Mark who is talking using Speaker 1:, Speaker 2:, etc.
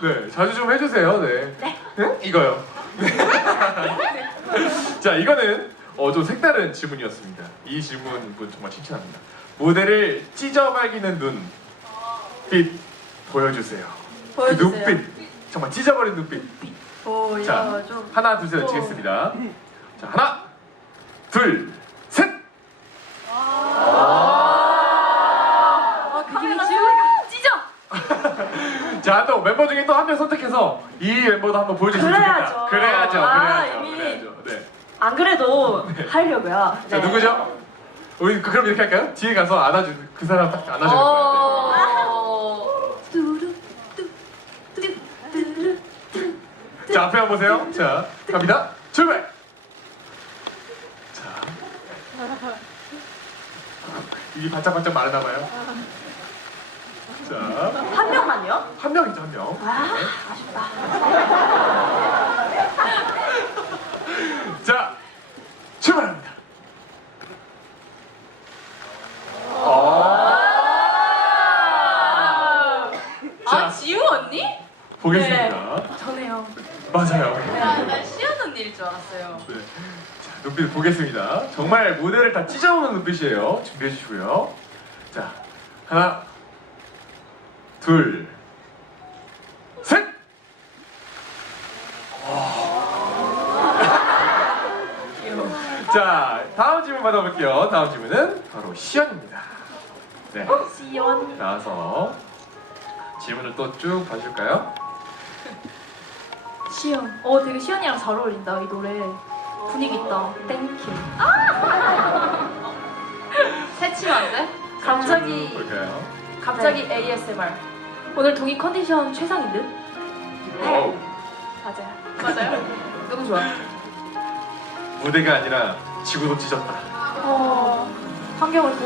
Speaker 1: 네, 자주 좀 해주세요. 네.
Speaker 2: 네? 네?
Speaker 1: 이거요. 네. 자, 이거는 어, 좀 색다른 질문이었습니다. 이 질문 정말 칭찬합니다 무대를 찢어말기는 눈빛 보여주세요. 보여주세요. 그 눈빛 정말 찢어버린 눈빛.
Speaker 2: 오, 야, 자, 좀...
Speaker 1: 하나 둘셋 치겠습니다. 어... 자, 하나 둘. 자, 또 멤버 중에 또 한 명 선택해서 이 멤버도 한번 보여주시면 그래야 그래야죠. 다 아, 그래야죠. 그래야죠. 아, 그래야죠. 네.
Speaker 2: 안 그래도 네. 하려고요.
Speaker 1: 자, 네. 누구죠? 우리 그럼 이렇게 할까요? 뒤에 가서 안아주 그 사람 딱 안아줘. 주 네. 자, 앞에 한번 보세요. 자, 갑니다. 출발! 자. 이게 바짝바짝 마르나봐요.
Speaker 2: 자, 한 명만요?
Speaker 1: 한 명이죠, 한 명.
Speaker 2: 아, 네. 아쉽다.
Speaker 1: 자, 출발합니다.
Speaker 3: 아, 아, 자, 아, 지우 언니?
Speaker 1: 보겠습니다.
Speaker 2: 전저요 네,
Speaker 1: 맞아요. 야,
Speaker 3: 네. 시연 언니일 줄 알았어요. 네.
Speaker 1: 자, 눈빛 보겠습니다. 정말 무대를 다 찢어먹는 눈빛이에요. 준비해 주시고요. 자, 하나. 둘, 셋! 자, 다음 질문 받아볼게요. 다음 질문은 바로 시연입니다.
Speaker 2: 네. 시연.
Speaker 1: 나와서 질문을 또 쭉 봐줄까요?
Speaker 2: 시연. 어, 되게 시연이랑 잘 어울린다, 이 노래. 분위기 있다. 땡큐. 아!
Speaker 3: 새치면 안 돼?
Speaker 2: 갑자기, 볼까요? 갑자기 네. ASMR. 오늘 동희 컨디션 최상인 듯? 와 맞아요. 맞아요? 너무 좋아.
Speaker 1: 무대가 아니라 지구도 찢었다. 어, 환경을 보